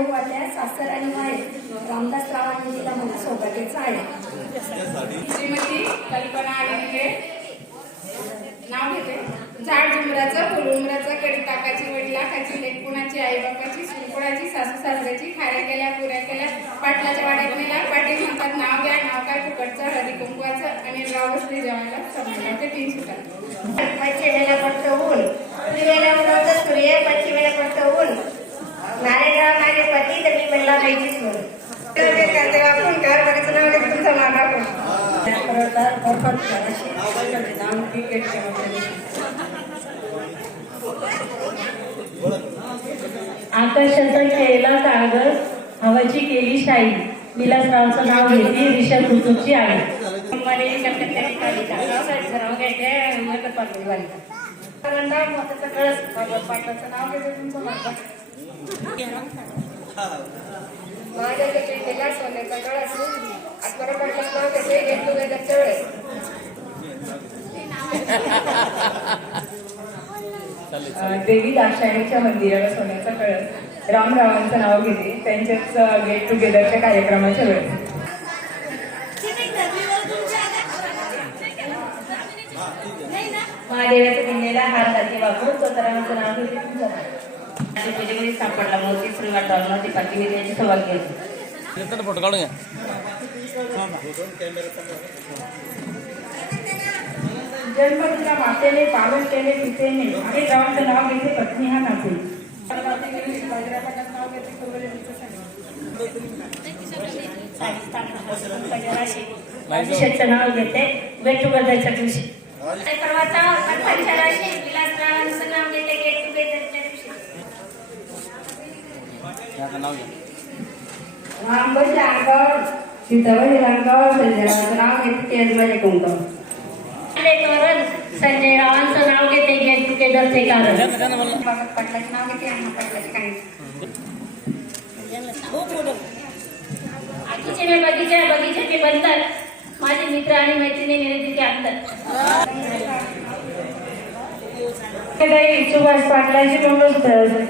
भाऊ वाटल्या सासर आणि माहेर रामदास रावांनी तिला मला सौभाग्याचं आहे श्रीमती कल्पना आडगे नाव घेते. झाड झुमराचं फुल उमराचं कडी काकाची वडीला लेटकुणाची आई बापाची सुनकुणाची सासू सासऱ्याची खाऱ्या केल्या पुऱ्या केल्या पाटलाच्या वाड्यात नेल्या. पाटील म्हणतात नाव घ्या नाव काय फुकटचं हळदी कुंकवाचं आणि रावच ते जेवायला समजलं ते तीन सुटात म्हणून करते वापरून घर बघायचं नाव घेते तुमचं मागा आकाशाचा खेळला कागद हवाची केली शाई विलासरावचं नाव आई. मला कलकत्त्याची कालिका रावसाहेबचं नाव पाटलाचं नाव घ्यायचं तुमचं माझ्या केला सोन्याचा कळस अकबर पाटलाचं नाव घ्यायचे गेट टुगेदरच्या वेळेस देवी दाक्षायणीच्या मंदिराला सोन्याचा कळस. रामरावांचं नाव घेते. त्यांच्याच गेट टुगेदरच्या कार्यक्रमाच्या वेळेस. महादेवाच्या पिंडीला हार घातली वापरून स्वतरामाचं नाव घेतले तुमचं नाव पूजेमध्ये सापडला मोती श्रीवाट ती पाठी मी सौभाग्य होती फ़ोटो काढून घ्या जन्म तुला मातेने पालन केले पितेने आणि पत्नी हा नाते अभिषेकचं नाव घेते गेट टुगेदरच्या दिवशी पर्वतावर पंचांच्या राशी विलासरावांचं नाव घेते ह्याचं नाव घ्या. रामबशी अंगावर सीताबाई अंगावर संजयरावांचं नाव घेते केसबाई कुंकम तोरण संजय रावांचं नाव घेते गेट टुगेदरचे कारण. त्यानं बोला बाबा पटलाचं नाव घेते अण्णा पटलाची काही. आजीचे मी बगीचा बंधन माझे मित्र आणि मैत्रिणी निवेदिते अंतर सुभाष पाटलाची मंगळसूत्र.